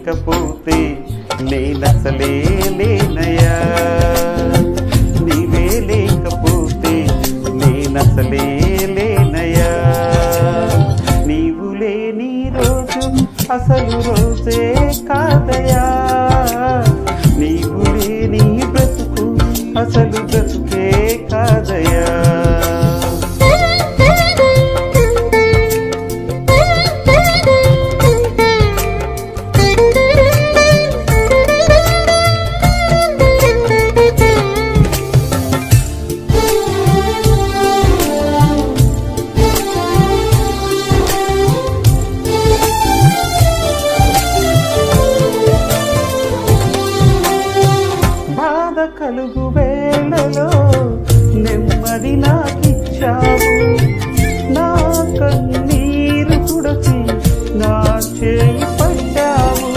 లేకపోతే నేనసలే లేనయ్యా, నీవే లేకపోతే నేనసలే లేనయ్యా. నీవు లేని రోజు అసలు రోజే కాదయా, నీవు లేని బ్రతుకు అసలు బ్రతుకే కాదయా. కలుగు వేళలో నెమ్మది నాకిచ్చావు, నా కన్నీరు తుడచి నా చేయి పట్టావు.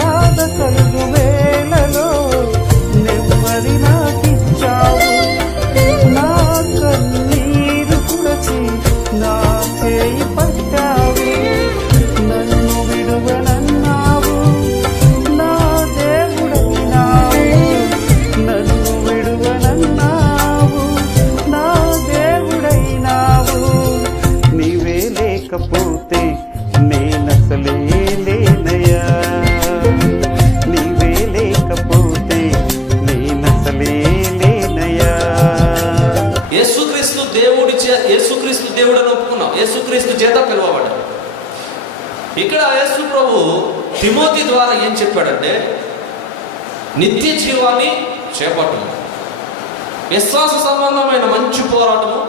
బాధ కలుగు వేళలో నెమ్మది నాకిచ్చావు, నా కన్నీరు తుడచి నా చేయి పట్టావు. నన్ను విడువనన్నావు, నా దేవుడైనావు, నన్ను విడువనన్నావు, నా దేవుడైనావు. నీవే లేకపోతే నేనసలే లేనయ్యా, నీవే లేకపోతే నేనసలే లేనయ్యా. యేసుక్రీస్తు దేవుడు అని ఒప్పుకున్నాం, యేసుక్రీస్తు చేత పిలువబడ్డాడు. ఇక్కడ యేసు ప్రభు తిమోతి ద్వారా ఏం చెప్పాడంటే, నిత్య జీవాన్ని చేపట్టము, విశ్వాస సంబంధమైన మంచి పోరాటము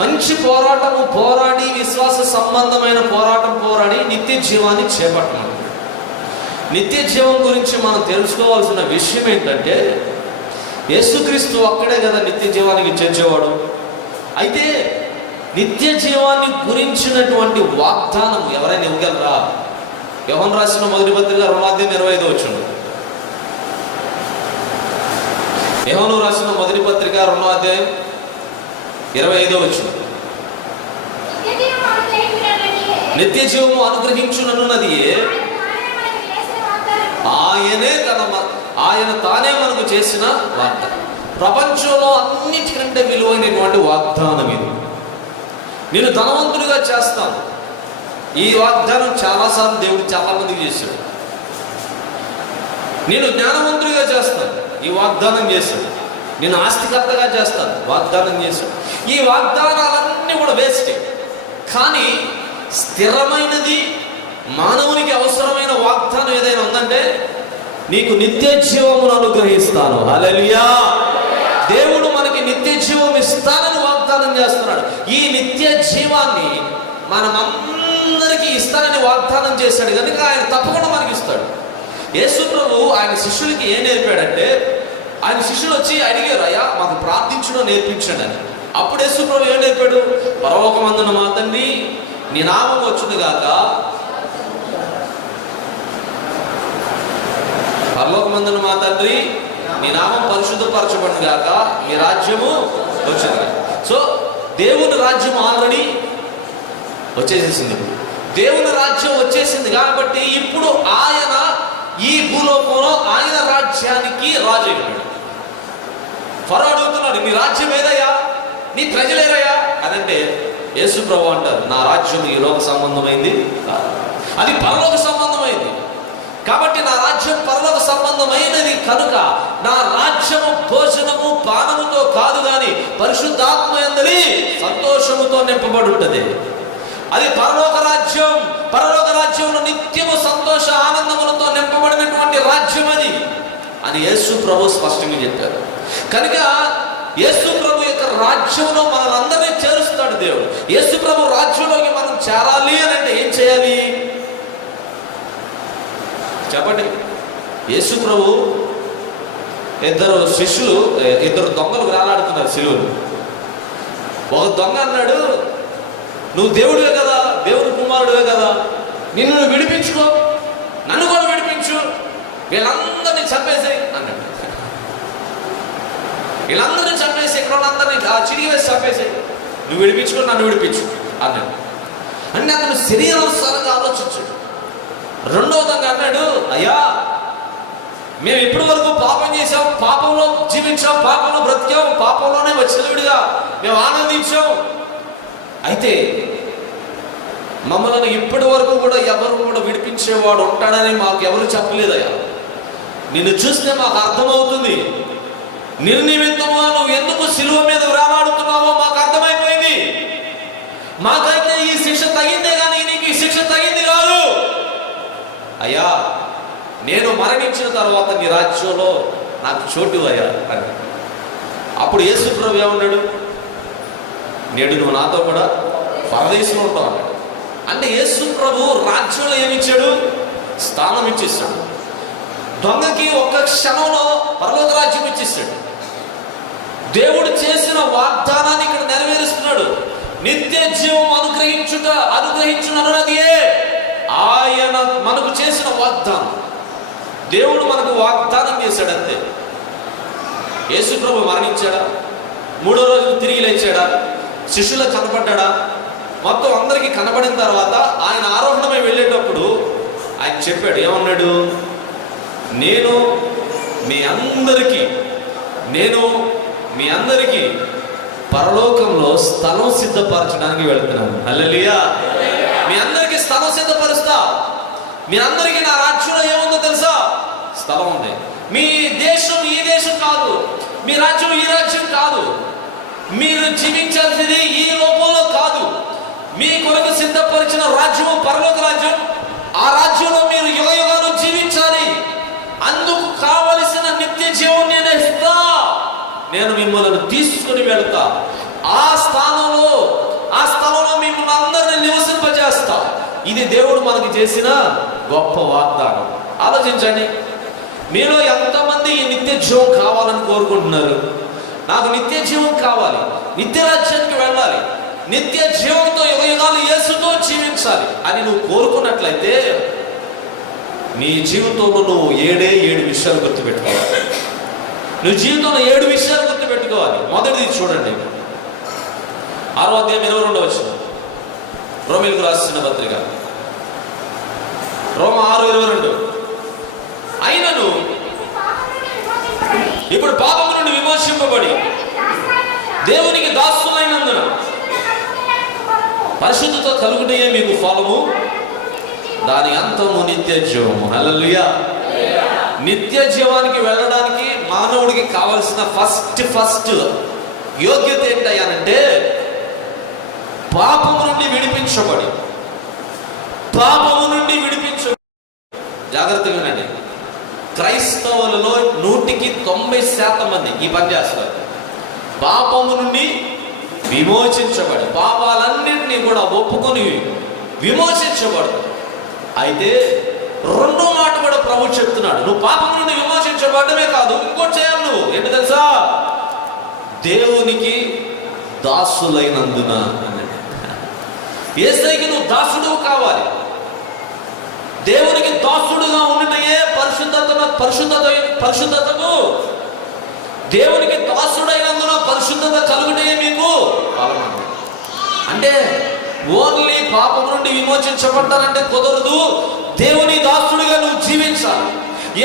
మంచి పోరాటము పోరాడి, విశ్వాస సంబంధమైన పోరాటం పోరాడి నిత్య జీవాన్ని చేపట్టము. నిత్య జీవం గురించి మనం తెలుసుకోవాల్సిన విషయం ఏంటంటే, యేసుక్రీస్తు అక్కడే కదా నిత్య జీవానికి చేర్చేవాడు. అయితే నిత్య జీవాన్ని గురించినటువంటి వాగ్దానం ఎవరైనా ఇవ్వగలరా? యోహాను రాసిన మొదటి పత్రిక 2:25 వచ్చును. యోహాను రాసిన మొదటి పత్రిక 2:25 వచ్చును. నిత్య జీవము అనుగ్రహించునన్నది ఆయన తానే మనకు చేసిన వాగ్దానం. ప్రపంచంలో అన్నిటికంటే విలువైనటువంటి వాగ్దానం ఇది. నేను ధనవంతుడిగా చేస్తాను, ఈ వాగ్దానం చాలాసార్లు దేవుడు చాలా మందికి చేశాడు. నేను జ్ఞానవంతుడిగా చేస్తాను, ఈ వాగ్దానం చేశాడు. నేను ఆస్తికర్తగా చేస్తాను, వాగ్దానం చేశాడు. ఈ వాగ్దానాలన్నీ కూడా వేస్టే. కానీ స్థిరమైనది, మానవునికి అవసరమైన వాగ్దానం ఏదైనా ఉందంటే, నీకు నిత్య జీవమును అనుగ్రహిస్తాను. హల్లెలూయా. దేవుడు మనకి నిత్య జీవం ఇస్తానని వాగ్దానం చేస్తున్నాడు. ఈ నిత్య జీవాన్ని మనమందరికీ ఇస్తానని వాగ్దానం చేశాడు కనుక ఆయన తప్పకుండా మనకి ఇస్తాడు. యేసు ప్రభు ఆయన శిష్యులకి ఏం నేర్పాడంటే, ఆయన శిష్యులు వచ్చి అడిగారు, అయ్యా మాకు ప్రార్థించడం నేర్పించండి అని. అప్పుడు యేసు ప్రభు ఏం నేర్పాడు? పరలోకమందున మా తండ్రి నీ నామం వచ్చును గాక, పరలోకమందున మా తండ్రి నీ నామం పరిశుద్ధపరచబడును గాక, నీ రాజ్యము వచ్చును. సో దేవుని రాజ్యం ఆల్రెడీ వచ్చేసేసింది. దేవుని రాజ్యం వచ్చేసింది కాబట్టి ఇప్పుడు ఆయన ఈ భూలోకంలో ఆయన రాజ్యానికి రాజు అయినాడు. ఫరో అడుగుతున్నాడు, నీ రాజ్యం ఏదయ్యా, నీ ప్రజలేరయ్యా అని అంటే యేసు ప్రభు అంటారు, నా రాజ్యం ఈ లోక సంబంధమైంది కాదు, అది పరలోక సంబంధమైంది. కాబట్టి నా రాజ్యం పరలోక సంబంధమైనది కనుక నా రాజ్యము భోజనము పానముతో కాదు కానీ పరిశుద్ధాత్మ యందలి సంతోషముతో నింపబడి ఉంటుంది. అది పరలోక రాజ్యం. పరలోక రాజ్యంలో నిత్యము సంతోష ఆనందములతో నింపబడినటువంటి రాజ్యం అది అని యేసు ప్రభు స్పష్టంగా చెప్పారు. కనుక యేసు ప్రభు యొక్క రాజ్యంలో మనల్ని చేరుస్తాడు దేవుడు. యేసు ప్రభు రాజ్యంలోకి మనం చేరాలి అని అంటే ఏం చేయాలి చెప్పండి? యేసు ప్రభు ఇద్దరు దొంగలు వేలాడుతున్నారు సిలువను. ఒక దొంగ అన్నాడు, నువ్వు దేవుడివే కదా, దేవుని కుమారుడివే కదా, నిన్ను నువ్వు విడిపించుకో, నన్ను కూడా విడిపించు, వీళ్ళందరినీ చంపేసాయి అన్నాడు. వీళ్ళందరినీ చంపేసి ఇక్కడ వాళ్ళందరినీ చిరిగి వేసి చంపేసాయి, నువ్వు విడిపించుకో, నన్ను విడిపించు అన్నాడు. అంటే అతను శరీరానుసారంగా ఆలోచించాడు. రెండవదంగా అన్నాడు, అయ్యా మేము ఇప్పటి వరకు పాపం చేసాం, పాపంలో జీవించాం, పాపంలో బ్రతికాం, పాపంలోనే వచ్చినవిడిగా మేము ఆనందించాం. అయితే మమ్మల్ని ఇప్పటి వరకు కూడా ఎవరు కూడా విడిపించేవాడు ఉంటాడని మాకు ఎవరు చెప్పలేదయ్యా. నిన్ను చూస్తే మాకు అర్థమవుతుంది, నిర్నిమిత్తమా నువ్వు ఎందుకు సిలువ మీద వేలాడుతున్నావో మాకు అర్థమైపోయింది. మాకైతే ఈ శిక్ష తగిందే కానీ నీకు ఈ శిక్ష తగింది కాదు. అయ్యా నేను మరణించిన తర్వాత నీ రాజ్యంలో నాకు చోటు అయ్యా అని. అప్పుడు యేసు ప్రభు ఏమన్నాడు, నేడు నువ్వు నాతో కూడా పరదేశంలో ఉంటావు అన్నాడు. అంటే యేసు ప్రభు రాజ్యంలో ఏమిచ్చాడు? స్థానం ఇచ్చేస్తాడు. దొంగకి ఒక్క క్షణంలో పరలోక రాజ్యం ఇచ్చేస్తాడు. దేవుడు చేసిన వాగ్దానాన్ని ఇక్కడ నెరవేరుస్తున్నాడు. నిత్య జీవం అనుగ్రహించున్నది ఆయన మనకు చేసిన వాగ్దానం. దేవుడు మనకు వాగ్దానం చేశాడు అంతే. యేసు ప్రభు మరణించాడా, మూడో రోజు తిరిగి లేచాడా, శిష్యులకు కనపడ్డా, మొత్తం అందరికీ కనపడిన తర్వాత ఆయన ఆరోహణమై వెళ్ళేటప్పుడు ఆయన చెప్పాడు, ఏమన్నాడు, నేను మీ అందరికీ పరలోకంలో స్థలం సిద్ధపరచడానికి వెళ్తున్నాను. హల్లెలూయా. మీ అందరికీ స్థలం సిద్ధపరుస్తా. మీ అందరికీ నా రాజ్యంలో ఏముందో తెలుసా? స్థలం ఉంది. మీ దేశం ఈ దేశం కాదు, మీ రాజ్యం ఈ రాజ్యం కాదు, మీరు జీవించాల్సింది ఈ లోకంలో కాదు. మీ కొరకు సిద్ధపరిచిన రాజ్యము పరలోక రాజ్యం. ఆ రాజ్యంలో మీరు యుగయుగాలు జీవించాలి. అందుకు కావలసిన నిత్య జీవం నేను ఇస్తా. నేను మిమ్మల్ని తీసుకుని వెళ్తా. ఆ స్థలంలో మిమ్మల్ని అందరినీ నివసింపజేస్తా. ఇది దేవుడు మనకి చేసిన గొప్ప వాగ్దానం. ఆలోచించండి, మీలో ఎంతమంది ఈ నిత్య జీవం కావాలని కోరుకుంటున్నారు? నాకు నిత్య జీవం కావాలి, నిత్య రాజ్యానికి వెళ్ళాలి, నిత్య జీవంతో యుగయుగాలు యేసుతో జీవించాలి అని నువ్వు కోరుకున్నట్లయితే నీ జీవితంలో నువ్వు 7 విషయాలు గుర్తుపెట్టుకోవాలి. నువ్వు జీవితంలో 7 విషయాలు గుర్తుపెట్టుకోవాలి. మొదటిది చూడండి, 6వ అధ్యాయం 22వ వచనం, రోమీయులకు రాసిన పత్రిక, రోమ 6:22. అయినను ఇప్పుడు పాపము నుండి విమోచింపబడి దేవునికి దాసులైనందున పరిశుద్ధత కలుగుటే మీకు ఫలము, దాని అంతము నిత్య జీవము. హల్లెలూయా. నిత్య జీవానికి వెళ్ళడానికి మానవుడికి కావలసిన ఫస్ట్ యోగ్యత ఏంటంటే పాపము నుండి విడిపించబడి. జాగ్రత్తగా వినండి, క్రైస్తవులలో 100% మంది ఈ పని చేస్తారు. పాపము నుండి విమోచించబడి, పాపాలన్నింటినీ కూడా ఒప్పుకొని విమోచించబడు. అయితే రెండో మాట కూడా ప్రభు చెప్తున్నాడు, నువ్వు పాపం నుండి విమోచించబడమే కాదు, ఇంకోటి చేయాలి. నువ్వు ఏంటి తెలుసా? దేవునికి దాసులైనందున అన్నాడు. యేసయ్యకి నువ్వు దాసుడు కావాలి. దేవునికి దాసుడుగా ఉండటయే పరిశుద్ధతకు. దేవునికి దాసుడైనందున పరిశుద్ధత కలుగుటయే మీకు ఫలము. అంటే ఓన్లీ పాపం నుండి విమోచించబడ్డానంటే కుదరదు. దేవుని దాసుడిగా నువ్వు జీవించాలి.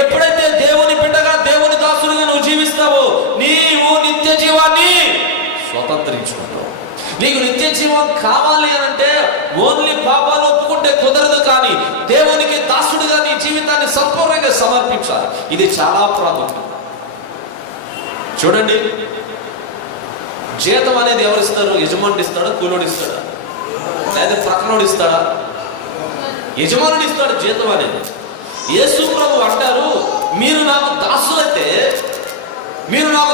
ఎప్పుడైతే దేవుని బిడ్డగా, దేవుని దాసుడిగా నువ్వు జీవిస్తావో నీవు నిత్య జీవాన్ని స్వతంత్రించుకుంటావు. నీకు నిత్య జీవం కావాలి అనంటే ఓన్లీ పాపాలు ఒప్పుకుంటే కుదరదు, కానీ దేవునికి దాసుడిగా నీ జీవితాన్ని సంపూర్ణంగా సమర్పించాలి. ఇది చాలా ప్రాముఖ్యం. చూడండి, జీతం అనేది ఎవరిస్తారు? యజమానుడు ఇస్తాడా, కూలోడు ఇస్తాడా, లేదా ప్రక్కనోడు ఇస్తాడా? యజమానుడు ఇస్తాడు జీతం అనేది. యేసు ప్రభు అంటారు, మీరు నాకు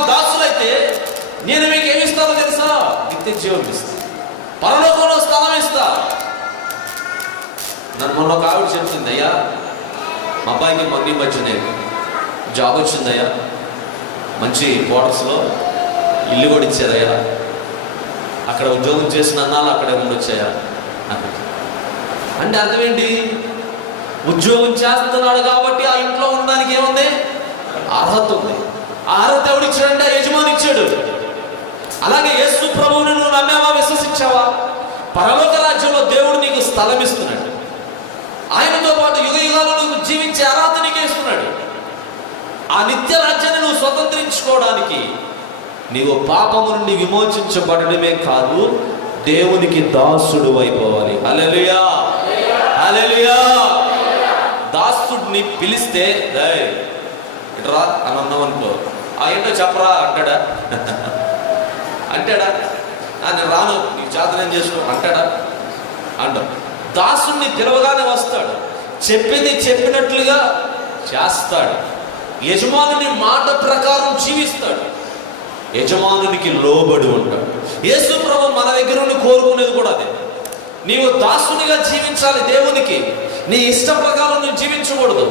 దాసులైతే నేను మీకు ఏమి ఇస్తానో తెలుసా? నిత్య జీవం ఇస్తా, పరలోకంలో స్థలం ఇస్తా. నన్ను మొన్న ఒక ఆవిడ చెప్తుంది, అయ్యా మా అబ్బాయికి మొన్న మధ్యనే జాబ్ వచ్చిందయ్యా, మంచి క్వార్టర్స్లో ఇల్లు కూడా ఇచ్చారయ్యా, అక్కడ ఉద్యోగం చేసిన అన్నాళ్ళు అక్కడే ఉండొచ్చాయా అంటే అర్థం ఏంటి? ఉద్యోగం చేస్తున్నాడు కాబట్టి ఆ ఇంట్లో ఉండడానికి ఏముంది? అర్హత ఉంది. ఆ అర్హత ఎవడు ఇచ్చాడంటే యజమాని ఇచ్చాడు. అలాగే యేసు ప్రభువుని నువ్వు నమ్మావా, విశ్వసించావా? పరలోక రాజ్యంలో దేవుడు నీకు స్థలం ఇస్తున్నాడు. ఆయనతో పాటు యుగ యుగాలు నువ్వు జీవించే అర్హత నీకు ఇస్తున్నాడు. ఆ నిత్య రాజ్యాన్ని నువ్వు స్వతంత్రించుకోవడానికి నీవు పాపము నుండి విమోచించబడమే కాదు, దేవునికి దాసుడు అయిపోవాలి. హల్లెలూయా, హల్లెలూయా. దాసుడిని పిలిస్తే ఇట్రా అని అన్నాం అనుకో, ఏంటో చెప్పరా అంటాడా? అంటాడా? నేను రాను, నీ చేతనం చేసుకో అంటాడా? అంటాం. దాసుడిని పిలవగానే వస్తాడు, చెప్పింది చెప్పినట్లుగా చేస్తాడు, యజమానుని మాట ప్రకారం జీవిస్తాడు, యజమానునికి లోబడి ఉంటాడు. యేసు ప్రభు మన దగ్గర నుండి కోరుకునేది కూడా అదే. నీవు దాసునిగా జీవించాలి దేవునికి. నీ ఇష్ట ప్రకారం నువ్వు జీవించకూడదు,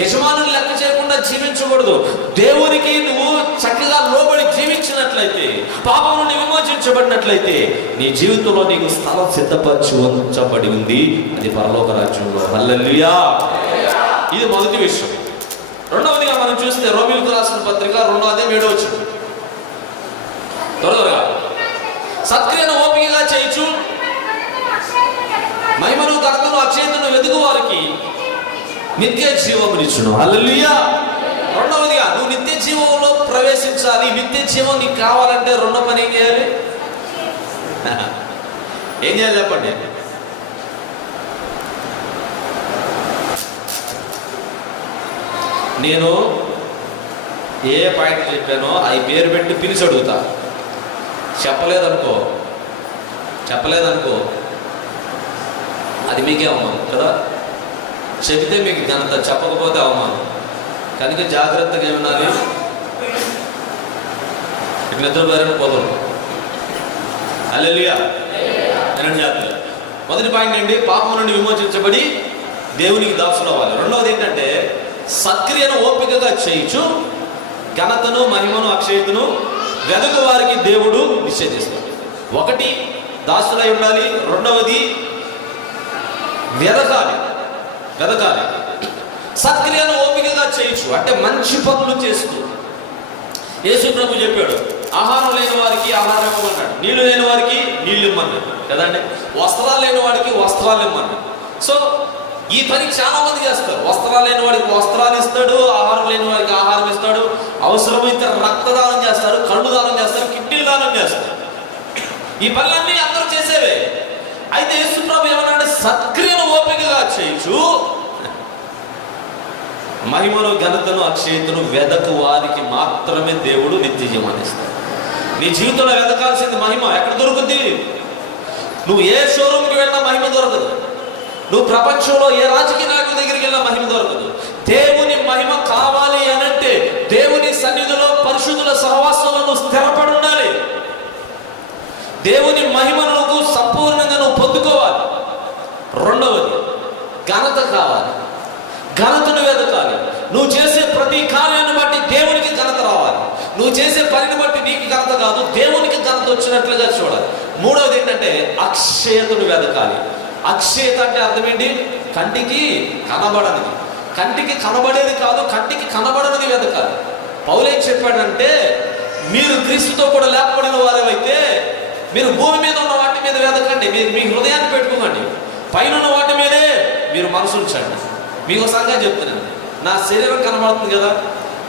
యజమానుని లెక్క చేయకుండా జీవించకూడదు. దేవునికి నువ్వు చక్కగా లోబడి జీవించినట్లయితే, పాపం నుండి విమోచించబడినట్లయితే నీ జీవితంలో నీకు స్థలం సిద్ధపరచి ఉంచబడి ఉంది, అది పరలోక రాజ్యంలో. హల్లెలూయా. ఇది మొదటి విషయం. రెండవదిగా మనం చూస్తే రోమీయులకు రాసిన పత్రిక 2:7 త్వరగా సత్క్రియను ఓపికగా చేయొచ్చు, మహిమను ఘనతను అక్షయతను వెతుకు వారికి నిత్య జీవమునిచ్చును. హల్లెలూయా. రెండవదిగా నువ్వు నిత్య జీవంలో ప్రవేశించాలి. నిత్య జీవం నీకు కావాలంటే రెండో పని ఏం చేయాలి? ఏం చేయాలి చెప్పండి? నేను ఏ పాయింట్ చెప్పానో అవి పేరు పెట్టి పిలిచి అడుగుతా. చెప్పలేదనుకో అది మీకే అవమానం కదా. చెబితే మీకు ఘనత, చెప్పకపోతే అవమానం. కనుక జాగ్రత్తగా వినాలి. ఇటు నిద్రపోయారని పోతారు. హల్లెలూయా. జాగ్రత్త. మొదటి పాయింట్ ఏంటి? పాపం నుండి విమోచించబడి దేవునికి దాసులు అవ్వాలి. రెండవది ఏంటంటే సత్క్రియను ఓపికగా చేయొచ్చు, ఘనతను మహిమను అక్షయతను వెదకు వారికి దేవుడు నిశ్చయిస్తాడు. ఒకటి దాసులై ఉండాలి, రెండవది వెదకాలి. సత్క్రియను ఓపికగా చేయొచ్చు అంటే మంచి పనులు చేస్తూ. యేసు ప్రభు చెప్పాడు, ఆహారం లేని వారికి ఆహారం ఇవ్వమన్నాడు, నీళ్లు లేని వారికి నీళ్ళు ఇమ్మన్నాడు కదండి, వస్త్రాలు లేని వాడికి వస్త్రాలు ఇమ్మన్నాడు. సో ఈ పని చాలా మంది చేస్తారు. వస్త్రాలు లేని వాడికి వస్త్రాలు ఇస్తాడు, ఆహారం లేని వాడికి ఆహారం ఇస్తాడు, అవసరమైతే రక్తదానం చేస్తారు, కళ్ళు దానం చేస్తారు, కిడ్నీలు దానం చేస్తారు. ఈ పనులన్నీ అందరూ చేసేవే. అయితే యేసు ప్రభు ఏమన్నాడు? సత్క్రియను ఓపికగా చేయొచ్చు, మహిమను ఘనతను అక్షయతను వెదకు వారికి మాత్రమే దేవుడు నిత్య జీవాన్ని ఇస్తాడు. నీ జీవితంలో వెదకాల్సింది మహిమ ఎక్కడ దొరుకుతుంది? నువ్వు ఏ షోరూమ్కి వెళ్ళినా మహిమ దొరకదు. నువ్వు ప్రపంచంలో ఏ రాజకీయ నాయకుల దగ్గరికి వెళ్ళినా మహిమ దొరకదు. దేవుని మహిమ కావాలి అనంటే దేవుని సన్నిధిలో పరిశుద్ధుల సహవాసంలో నువ్వు స్థిరపడి ఉండాలి. దేవుని మహిమను నువ్వు సంపూర్ణంగా నువ్వు పొందుకోవాలి. రెండవది ఘనత కావాలి, ఘనతను వెదకాలి. నువ్వు చేసే ప్రతి కార్యాన్ని బట్టి దేవునికి ఘనత రావాలి. నువ్వు చేసే పనిని బట్టి నీకు ఘనత కాదు, దేవునికి ఘనత వచ్చినట్లుగా చూడాలి. మూడవది ఏంటంటే అక్షయతను వెదకాలి. అక్షయత అంటే అర్థం ఏంటి? కంటికి కనబడనిది. కంటికి కనబడేది కాదు, కంటికి కనబడనిది వెదకాలి. పౌలేం చెప్పాడంటే, మీరు క్రీస్తుతో కూడా లేపబడిన వారేవైతే మీరు భూమి మీద ఉన్న వాటి మీద వెదకండి, మీరు మీ హృదయాన్ని పెట్టుకోకండి, పైన ఉన్న వాటి మీదే మీరు మనసు ఉంచండి. మీకు సంగతి చెప్తున్నాను, నా శరీరం కనబడుతుంది కదా,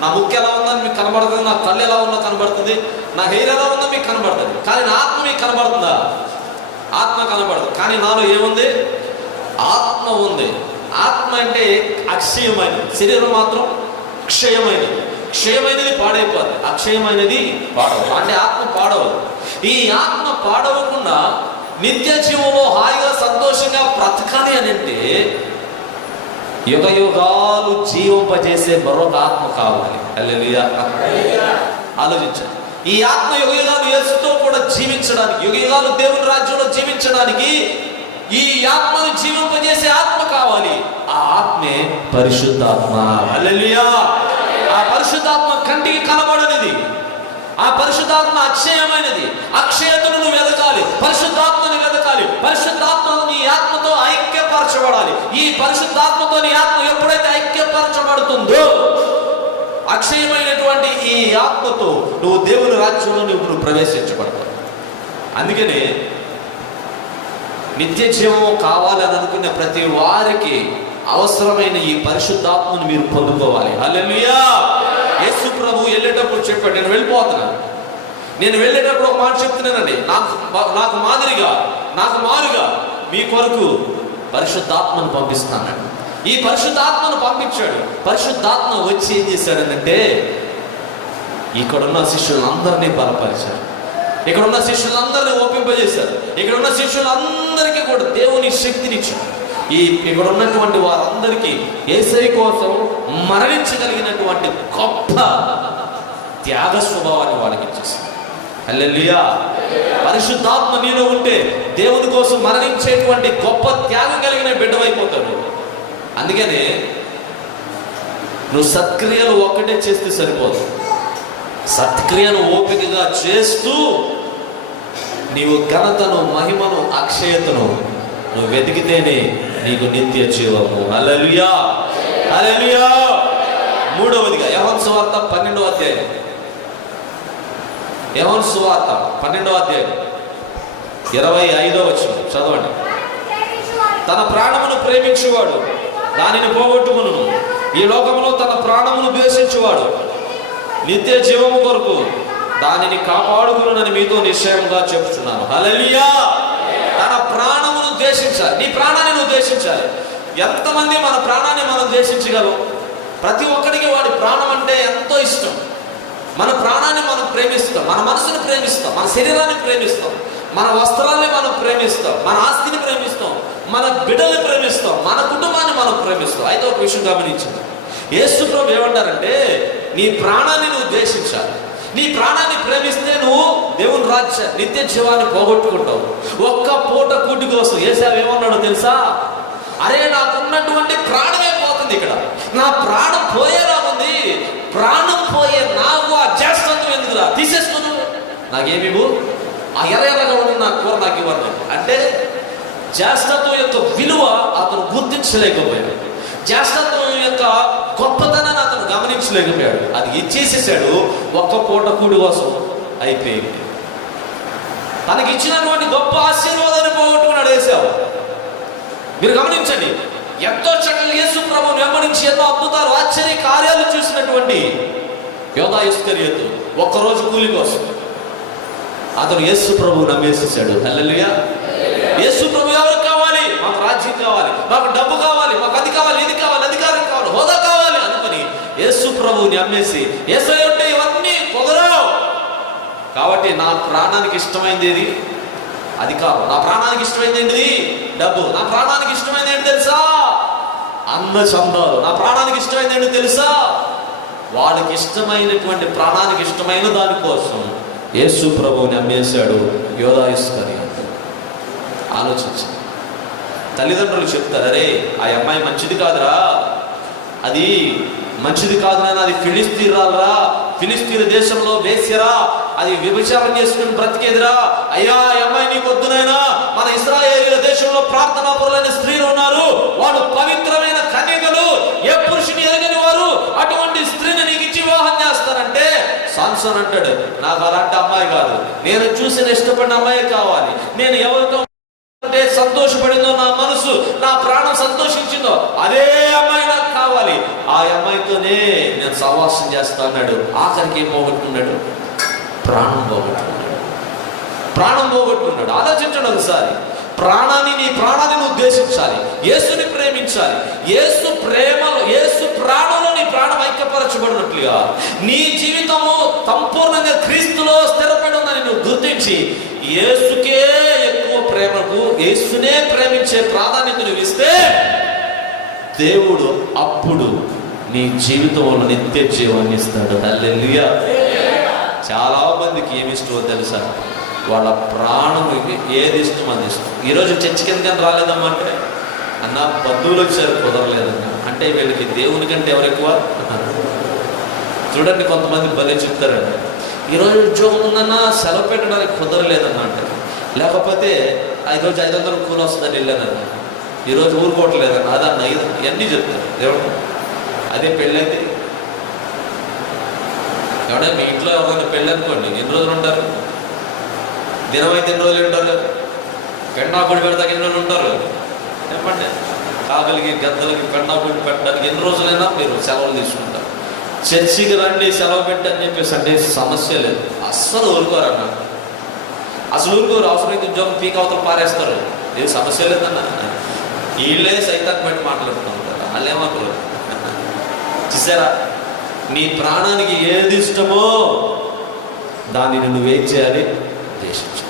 నా ముక్కు ఎలా ఉందని మీకు కనబడుతుంది, నా కళ్ళు ఎలా ఉందో కనబడుతుంది, నా హెయిర్ ఎలా ఉందో మీకు కనబడుతుంది. కానీ నా ఆత్మ మీకు కనబడుతుందా? ఆత్మ కనబడదు. కానీ నాలో ఏముంది? ఆత్మ ఉంది. ఆత్మ అంటే అక్షయమైనది, శరీరం మాత్రం క్షయమైనది. క్షయమైనది పాడైపోదు, అక్షయమైనది పాడవు. అంటే ఆత్మ పాడవదు. ఈ ఆత్మ పాడవకుండా నిత్య జీవంలో హాయిగా సంతోషంగా బ్రతకాలి అని అంటే యుగ యుగాలు జీవింపజేసే మరొక ఆత్మ కావాలి. హల్లెలూయా. ఆలోచించండి. ఈ ఆత్మ యుగ యుగాలు యేసుతో కూడా జీవించడానికి, యుగ యుగాలు దేవుని రాజ్యంలో జీవించడానికి ఈ ఆత్మను జీవింపజేసే ఆత్మ కావాలి. ఆ ఆత్మే పరిశుద్ధాత్మ. హల్లెలూయా. ఆ పరిశుద్ధాత్మ కంటికి కనబడనిది, ఆ పరిశుద్ధాత్మ అక్షయమైనది. అక్షయతను నువ్వు వెదకాలి, పరిశుద్ధాత్మని వెదకాలి. పరిశుద్ధాత్మను నీ ఆత్మతో ఐక్యపరచబడాలి. ఈ పరిశుద్ధాత్మతో నీ ఆత్మ ఎప్పుడైతే ఐక్యపరచబడుతుందో అక్షయమైనటువంటి ఈ ఆత్మతో నువ్వు దేవుని రాజ్యంలో నువ్వు ప్రవేశించబడతావు. అందుకనే నిత్య జీవము కావాలని అనుకునే ప్రతి వారికి అవసరమైన ఈ పరిశుద్ధాత్మను మీరు పొందుకోవాలి. హల్లెలూయా. యేసు ప్రభు వెళ్ళేటప్పుడు చెప్పాడు, నేను వెళ్ళిపోతున్నాను, నేను వెళ్ళేటప్పుడు ఒక మాట చెప్తున్నానండి, నాకు మారుగా మీ కొరకు పరిశుద్ధాత్మను పంపిస్తున్నాను. ఈ పరిశుద్ధాత్మను పంపించాడు. పరిశుద్ధాత్మ వచ్చి ఏం చేశాడనంటే ఇక్కడున్న శిష్యులందరినీ బలపరిచారు, ఇక్కడున్న శిష్యులందరినీ ఒప్పింపజేశారు, ఇక్కడున్న శిష్యులందరికీ కూడా దేవుని శక్తినిచ్చారు. ఇక్కడ ఉన్నటువంటి వారందరికీ యేసయ్య కోసం మరణించగలిగినటువంటి గొప్ప త్యాగ స్వభావాన్ని వాళ్ళకి ఇచ్చేసారు. హల్లెలూయా. పరిశుద్ధాత్మ నీలో ఉంటే దేవుని కోసం మరణించేటువంటి గొప్ప త్యాగం కలిగిన బిడ్డవైపోతాడు. అందుకనే నువ్వు సత్క్రియలు ఒక్కటే చేస్తే సరిపోదు, సత్క్రియను ఓపికగా చేస్తూ నీవు ఘనతను, మహిమను, అక్షయతను నువ్వు వెతికితేనే నీకు నిత్య జీవము. హల్లెలూయా, హల్లెలూయా. మూడవదిగా యోహాను సువార్త 12వ అధ్యాయం, యోహాను సువార్త 12వ అధ్యాయం 25వ వచనం చదవండి. తన ప్రాణమును ప్రేమించువాడు దానిని పోగొట్టుకును, ఈ లోకములో తన ప్రాణమును ద్వేషించువాడు నిత్య జీవము కొరకు దానిని కాపాడుకునని మీతో నిశ్చయముగా చెప్తున్నాను. హల్లెలూయా. తన ప్రాణమును ద్వేషించాలి. నీ ప్రాణాన్ని నువ్వు ద్వేషించాలి. ఎంతమంది మన ప్రాణాన్ని మనం ద్వేషించగలం? ప్రతి ఒక్కడికి వాడి ప్రాణం అంటే ఎంతో ఇష్టం. మన ప్రాణాన్ని మనం ప్రేమిస్తాం, మన మనసుని ప్రేమిస్తాం, మన శరీరాన్ని ప్రేమిస్తాం, మన వస్త్రాల్ని మనం ప్రేమిస్తాం, మన ఆస్తిని ప్రేమిస్తాం, మన బిడ్డల్ని ప్రేమిస్తాం, మన కుటుంబాన్ని మనం ప్రేమిస్తాం. అయితే ఒక విషయం గమనించండి, యేసు ప్రభు ఏమంటారంటే నీ ప్రాణాన్ని నువ్వు ద్వేషించాలి. నీ ప్రాణాన్ని ప్రేమిస్తే నువ్వు దేవుని రాజ్య నిత్య జీవాన్ని పోగొట్టుకుంటావు. ఒక్క పూట కూటి కోసం యేసయ్య ఏమన్నాడో తెలుసా? అరే నాకున్నటువంటి ప్రాణమే పోతుంది, ఇక్కడ నా ప్రాణం పోయేలా ఉంది, ప్రాణం పోయే నాకు ఆ జ్యేష్ఠత్వం ఎందుకురా, తీసేసుకును, నాకేమివు ఆ ఎర్రగా ఉన్న నా కూర నాకు ఇవ్వండి అంటే జ్యేష్ఠత్వం యొక్క విలువ అతను గుర్తించలేకపోయాడు, జ్యేష్ఠత్వం యొక్క గొప్పతనాన్ని అతను గమనించలేకపోయాడు. అది ఇచ్చేసేసాడు, ఒక్క పూట కూడి కోసం అయిపోయింది. తనకి ఇచ్చినటువంటి గొప్ప ఆశీర్వాదాన్ని పోగొట్టుకున్నాడు యేసయ్య. మీరు గమనించండి, ఎంతో చక్కగా యేసు ప్రభువుని వెంబడించి ఎన్నో అద్భుతాలు, ఆశ్చర్య కార్యాలు చూసినటువంటి యోధా ఇస్కరియోతు ఒక్కరోజు కూలి కోసం అతను యేసు ప్రభువు నమ్మేసేసాడు. హల్లెలూయా. యేసు ప్రభు ఎవరికి కావాలి? మాకు రాజ్యం కావాలి, మాకు డబ్బు కావాలి, మాకు అది కావాలి, ఇది కావాలి, అధికారం కావాలి, హోదా కావాలి అనుకుని యేసు ప్రభువుని అమ్మేసి యేసయ్య అంటే ఇవన్నీ కుదరవు కాబట్టి నా ప్రాణానికి ఇష్టమైంది ఏది? అది కాదు. నా ప్రాణానికి ఇష్టమైంది ఏంటిది? డబ్బు. నా ప్రాణానికి ఇష్టమైంది ఏంటి తెలుసా? అందచందాలు. నా ప్రాణానికి ఇష్టమైంది ఏంటి తెలుసా? వాడికి ఇష్టమైనటువంటి ప్రాణానికి ఇష్టమైన దానికోసం యేసు ప్రభువుని అమ్మేశాడు యోధా ఇస్కరియోతు. ఆలోచించండి. తల్లిదండ్రులు చెప్తారు, అరే ఆ అమ్మాయి మంచిది కాదురా, అది మంచిది కాదు నాన్న, అది ఫిలిస్తీన్రాలరా, ఫిలిస్తీన్ దేశంలో వేశ్యరా, అది వ్యభిచారం చేసుకుని బ్రతికేదిరా, అయ్యా ఈ అమ్మాయి నీకు వద్దునైనా, మన ఇశ్రాయేలీయుల దేశంలో ప్రార్థనాపరులైన స్త్రీలు ఉన్నారు, వాళ్ళు పవిత్రమైన కన్యకలు, ఏ పురుషుని ఎరగని వారు, అటువంటి స్త్రీని నీకు ఇచ్చి వివాహం చేస్తారంటే సామ్సన్ అంటాడు, నాకు అలాంటి అమ్మాయి కాదు, నేను చూసిన ఇష్టపడిన అమ్మాయి కావాలి, నేను ఎవరితో అంటే సంతోషపడిందో నా మనసు, నా ప్రాణం సంతోషించిందో అదే అమ్మాయి నాకు కావాలి, ఆ అమ్మాయితోనే నేను సహవాసం చేస్తా అన్నాడు. ఆఖరికి ఏం పోగొట్టుకున్నాడు? ప్రాణం పోగొట్టుకున్నాడు. ప్రాణం పోగొట్టుకున్నాడు. ఆలోచించండి ఒకసారి. నీ ప్రాణాన్ని నువ్వు ద్వేషించాలి, యేసుని ప్రేమించాలి. యేసు ప్రేమలో, యేసు ప్రాణంలో నీ ప్రాణం ఐక్యపరచబడినట్లుగా నీ జీవితము సంపూర్ణంగా క్రీస్తులో స్థిరపడి ఉందని నువ్వు గుర్తించి యేసుకే ఎక్కువ ప్రేమకు, యేసునే ప్రేమించే ప్రాధాన్యతను ఇస్తే దేవుడు అప్పుడు నీ జీవితంలో నిత్య జీవాన్ని ఇస్తాడు. హల్లెలూయా. చాలా మందికి ఏమి ఇష్టమో తెలుసా? వాళ్ళ ప్రాణం ఏది ఇష్టం అది ఇష్టం. ఈరోజు చర్చికి ఎందుకని రాలేదమ్మా అంటే, అన్న బంధువులు వచ్చారు కుదరలేదన్నా అంటే, వీళ్ళకి దేవుని కంటే ఎవరు ఎక్కువ? చూడండి, కొంతమంది భలే చెప్తారండి, ఈరోజు ఉద్యోగం ఉందన్నా సెలవు పెట్టడానికి కుదరలేదన్నా అంటే, లేకపోతే ఈరోజు 500 కూలి వస్తుందని వెళ్ళానన్నా, ఈరోజు ఊరుకోవట్లేదన్నా, అదన్నా ఇవన్నీ చెప్తారు దేవుడు. అదే పెళ్ళైతే ఎవడైనా మీ ఇంట్లో ఎవరైనా పెళ్ళి అనుకోండి, ఎన్ని రోజులు ఉంటారు? దినం అయితే ఎన్ని రోజులు ఉంటారు? పెండాకుడి పెడతాకి ఎన్ని రోజులు ఉంటారు చెప్పండి? కాకలికి గద్దలకి పెండాకుడి పెట్టడానికి ఎన్ని రోజులైనా మీరు సెలవులు తీసుకుంటారు. చర్చికి రండి సెలవు పెట్టని చెప్పేసి అంటే సమస్య లేదు, అస్సలు ఊరుకోరన్న, అసలు ఊరుకోరు. అవసరమైతే ఉద్యోగం పీక్ అవతల పారేస్తారు, ఏ సమస్య లేదన్న. వీళ్ళే సైతాన్ని బట్టి మాట్లాడుతూ ఉంటారు, వాళ్ళు ఏమనుకోరు. చూసారా, నీ ప్రాణానికి ఏది ఇష్టమో దానిని నువ్వేం చేయాలి? ద్వేషించాలి.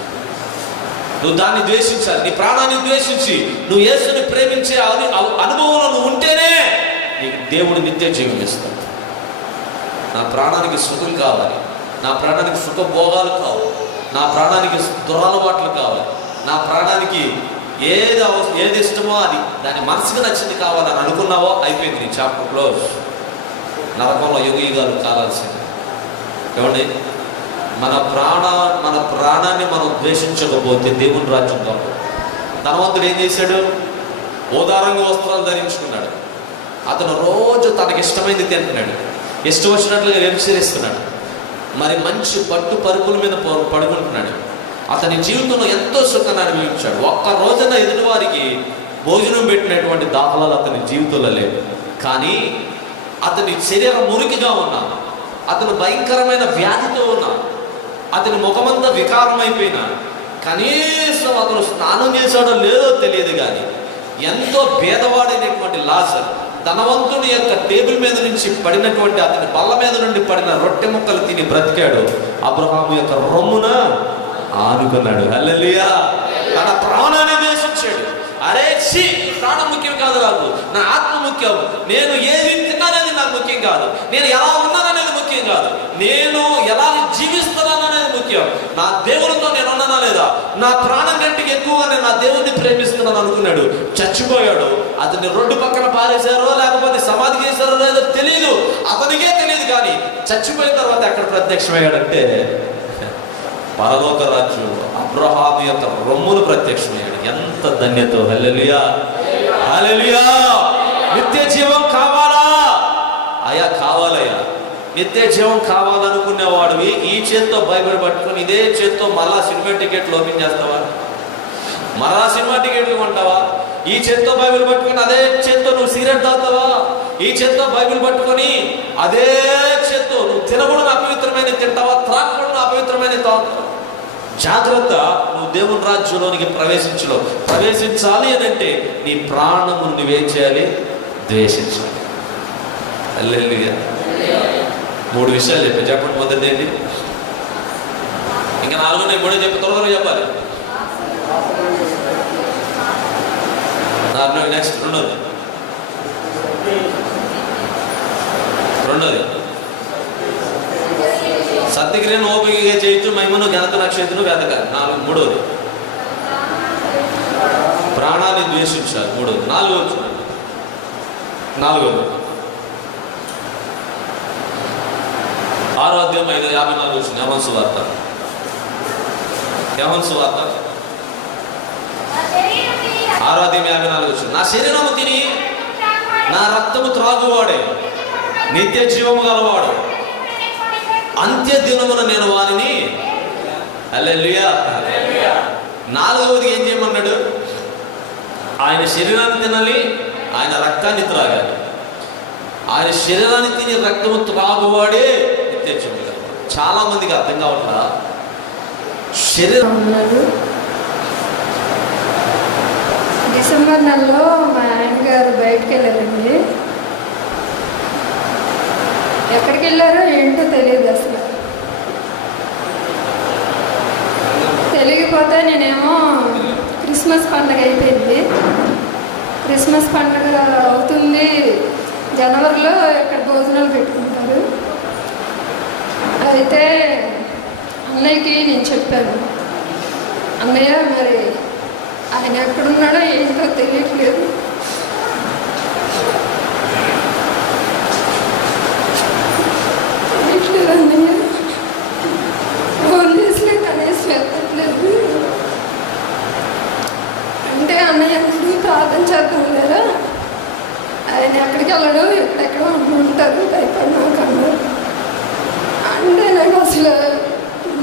నువ్వు దాన్ని ద్వేషించాలి. నీ ప్రాణాన్ని ద్వేషించి నువ్వు యేసుని ప్రేమించే అనుభవంలో నువ్వు ఉంటేనే నీకు దేవుడు నిత్య జీవం ఇస్తాడు. నా ప్రాణానికి సుఖం కావాలి, నా ప్రాణానికి సుఖ భోగాలు కావాలి, నా ప్రాణానికి దురలవాట్లు కావాలి, నా ప్రాణానికి ఏది ఇష్టమో అది దాని మనసుకు నచ్చింది కావాలని అనుకున్నావో అయిపోయింది, నీ చాప్టర్ క్లోజ్. నరకంలో యుగాలు కాలాల్సింది. ఏమండి, మన ప్రాణాన్ని మనం ద్వేషించకపోతే దేవుని రాజ్యం కాదు. ధనవంతుడు ఏం చేశాడు? ఓదారంగా వస్త్రాలు ధరించుకున్నాడు. అతను రోజు తనకి ఇష్టమైంది తింటున్నాడు, ఇష్టం వచ్చినట్లుగా వ్యభిచరిస్తున్నాడు, మరి మంచి పట్టు పరుపుల మీద పడుకుంటున్నాడు. అతని జీవితంలో ఎంతో సుఖాన్ని అనుభవించాడు. ఒక్క రోజున ఎదుటివారికి భోజనం పెట్టినటువంటి దాఖలాలు అతని జీవితంలో లేవు. కానీ అతని శరీరం మురికిగా ఉన్నా, అతను భయంకరమైన వ్యాధితో ఉన్నా, అతని ముఖమంతా వికారమైపోయినా, కనీసం అతను స్నానం చేశాడో లేదో తెలియదు. కానీ ఎంతో భేదవాడైనటువంటి లాజరు ధనవంతుని యొక్క టేబుల్ మీద నుంచి పడినటువంటి అతని బల్ల మీద నుండి పడిన రొట్టె ముక్కలు తిని బ్రతికాడు. అబ్రహాము యొక్క రొమ్మున ఆనుకున్నాడు. హల్లెలూయా. తన ప్రాణాన్ని ద్వేషించాడు. అరే ఛీ, ప్రాణం ముఖ్యం కాదు నాకు, నా ఆత్మ ముఖ్యం. నేను ఏది తిన్నాననేది నాకు ముఖ్యం కాదు, నేను ఎలా ఉన్నాననేది ముఖ్యం కాదు, నేను ఎలా జీవిస్తున్నాననేది ముఖ్యం. నా దేవునితో నేను ఉన్నానా లేదా, నా ప్రాణం కంటే ఎక్కువగా నేను నా దేవుడిని ప్రేమిస్తున్నాను అనుకున్నాడు. చచ్చిపోయాడు. అతన్ని రోడ్డు పక్కన పారేశారో లేకపోతే సమాధి చేశారో లేదో తెలియదు, అతనికే తెలియదు. కానీ చచ్చిపోయిన తర్వాత ఎక్కడ ప్రత్యక్షమయ్యాడంటే పరలోక రాజ్యంలో అబ్రహాము యొక్క రొమ్మును ప్రత్యక్షమయ్యాడు. ఎంత ధన్యత. హల్లెలూయా, హల్లెలూయా. నిత్య జీవం కావాలా? అయ్యా కావాలయ్యా. నిత్య జీవం కావాలనుకునేవాడివి ఈ చేత్తో బైబిల్ పట్టుకొని ఇదే చేత్తో మళ్ళా సినిమా టికెట్లు ఓపెన్ చేస్తావా? మళ్ళా సినిమా టికెట్లు కొంటావా? ఈ చేత్తో బైబిల్ పట్టుకొని అదే చేత్తో నువ్వు సిగరెట్ తాగుతావా? ఈ చేత్తో బైబిల్ పట్టుకొని అదే చేత్తో నువ్వు తినకూడని అపవిత్రమైన తింటావా? త్రాగకూడని అపవిత్రమైన తాగుతావా? జాగ్రత్త. నువ్వు దేవుని రాజ్యంలోనికి ప్రవేశించాలి అని అంటే నీ ప్రాణమును నువ్వేం చేయాలి? ద్వేషించాలి. హల్లెలూయా. 3 విషయాలు చెప్పా. చెప్పండి. మొదటిది ఏంటి? ఇంకా 4 ఉన్నాయి. 3 చెప్పి త్వరగా చెప్పాలి. నెక్స్ట్ రెండోది సత్యక్రియను ఓపికగా చేయొచ్చు, మహిమను ఘనత నక్షత్రను వెతకాలి. 4. మూడోది ప్రాణాన్ని ద్వేషించాలి. 3. 4. 6వ అధ్యాయం 5:54 వచ్చింది. యోహాను సువార్త. యోహాను సువార్త 6వ అధ్యాయం 54 వచ్చింది. నా శరీరము తిని నా రక్తము త్రాగువాడే నిత్య జీవము గలవాడు, అంత్య దినమున నేను వారిని. హల్లెలూయా. 4వది ఏం చేయమన్నాడు? ఆయన శరీరాన్ని తినాలి, ఆయన రక్తాన్ని త్రాగాలి. ఆయన శరీరాన్ని తిని రక్తము త్రాగువాడే నిత్య జీవము గలవాడు. చాలా మందికి అర్థం కావట్లా. శరీరం డిసెంబర్ నెలలో మా ఆయన గారు బయటకు వెళ్ళారండి. ఎక్కడికి వెళ్ళారో ఏంటో తెలియదు అసలు. తెలియకపోతే నేనేమో క్రిస్మస్ పండుగ అయిపోయింది. క్రిస్మస్ పండుగ అవుతుంది, జనవరిలో ఇక్కడ భోజనాలు పెట్టుకుంటారు. అయితే అన్నయ్యకి నేను చెప్పాను, అన్నయ్య మరి ఆయన ఎక్కడున్నాడో ఏంటో తెలియట్లేదు, అన్నయ్య ఫోన్ చేసి కనీసం ఎత్తట్లేదు అంటే, అన్నయ్య ప్రార్థన చేద్దాం కదా, ఆయన ఎక్కడికి వెళ్ళడు, ఎక్కడెక్కడ ఉంటారు భయపడినాక అన్నారు. అంటే నాకు అసలు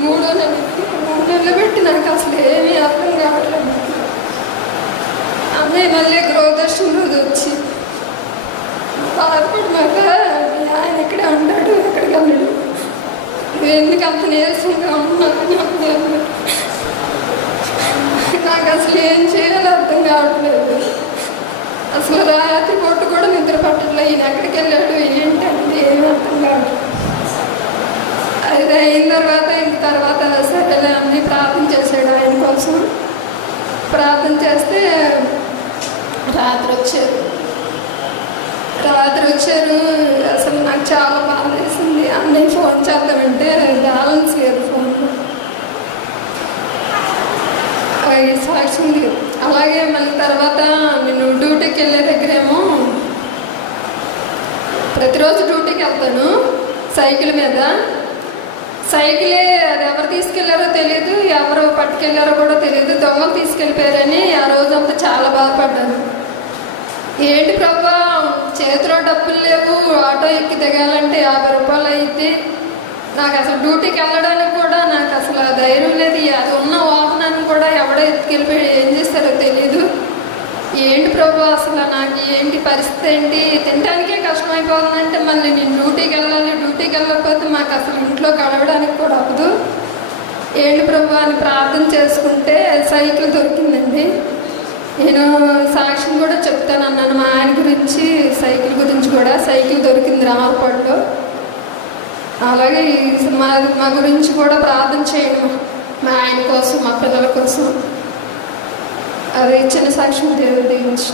3 నెలలు పెట్టి నాకు అసలు ఏమీ అర్థం కావట్లేదు. అన్నయ్య మళ్ళీ గృహదర్శనం రోజు వచ్చి బాధపడినాక ఆయన ఇక్కడే ఉంటాడు, ఎక్కడికి వెళ్ళాడు, నువ్వు ఎందుకు అంత నీరసంగా ఉన్నావు అన్నాడు. నాకు అసలు ఏం చేయాలో అర్థం కావట్లేదు. అసలు రాత్రి పొట్టు కూడా నిద్ర పట్టట్లేదు. ఈయన ఎక్కడికి వెళ్ళాడు ఏంటంటే ఏమీ అర్థం కావట్లేదు. అది అయిన తర్వాత సరేలే అన్నీ ప్రార్థన చేశాడు ఆయన కోసం. ప్రార్థన చేస్తే రాత్రి వచ్చారు. అసలు నాకు చాలా బాధ వేసింది. అన్నయ్య ఫోన్ చేద్దామంటే బ్యాలెన్స్ లేదు ఫోన్లో. సాక్ష్యం లేదు. అలాగే మళ్ళీ తర్వాత నేను డ్యూటీకి వెళ్ళే దగ్గరేమో ప్రతిరోజు డ్యూటీకి వెళ్తాను సైకిల్ మీద. సైకిలే అది ఎవరు తీసుకెళ్లారో తెలియదు, ఎవరు పట్టుకెళ్లారో కూడా తెలియదు. దొంగలు తీసుకెళ్ళిపోయారని ఆ రోజంతా చాలా బాధపడ్డాను. ఏంటి ప్రభా, చేతిలో డబ్బులు లేవు, ఆటో ఎక్కి దిగాలంటే 50 రూపాయలు అయితే నాకు అసలు డ్యూటీకి వెళ్ళడానికి కూడా నాకు అసలు ఆ ధైర్యం లేదు. అది ఉన్న వాహనాన్ని కూడా ఎవడో ఎత్తుకెళ్ళిపోయి ఏం చేస్తారో తెలీదు. ఏంటి ప్రభా అసలు నాకు ఏంటి పరిస్థితి ఏంటి, తినడానికే కష్టమైపోతుందంటే మళ్ళీ నేను డ్యూటీకి వెళ్ళాలి, డ్యూటీకి వెళ్ళకపోతే మాకు అసలు ఇంట్లో గడవడానికి కూడా అవ్వదు. ఏంటి ప్రభా అని ప్రార్థన చేసుకుంటే సైకిల్ దొరికిందండి. నేను సాక్ష్యం కూడా చెప్తాను అన్నాను మా ఆయన గురించి, సైకిల్ గురించి కూడా. సైకిల్ దొరికింది రామపాడులో. అలాగే మా గురించి కూడా ప్రార్థన చేయడం, మా ఆయన కోసం, మా పిల్లల కోసం. అది చిన్న సాక్ష్యం దేవుడు దీవించు.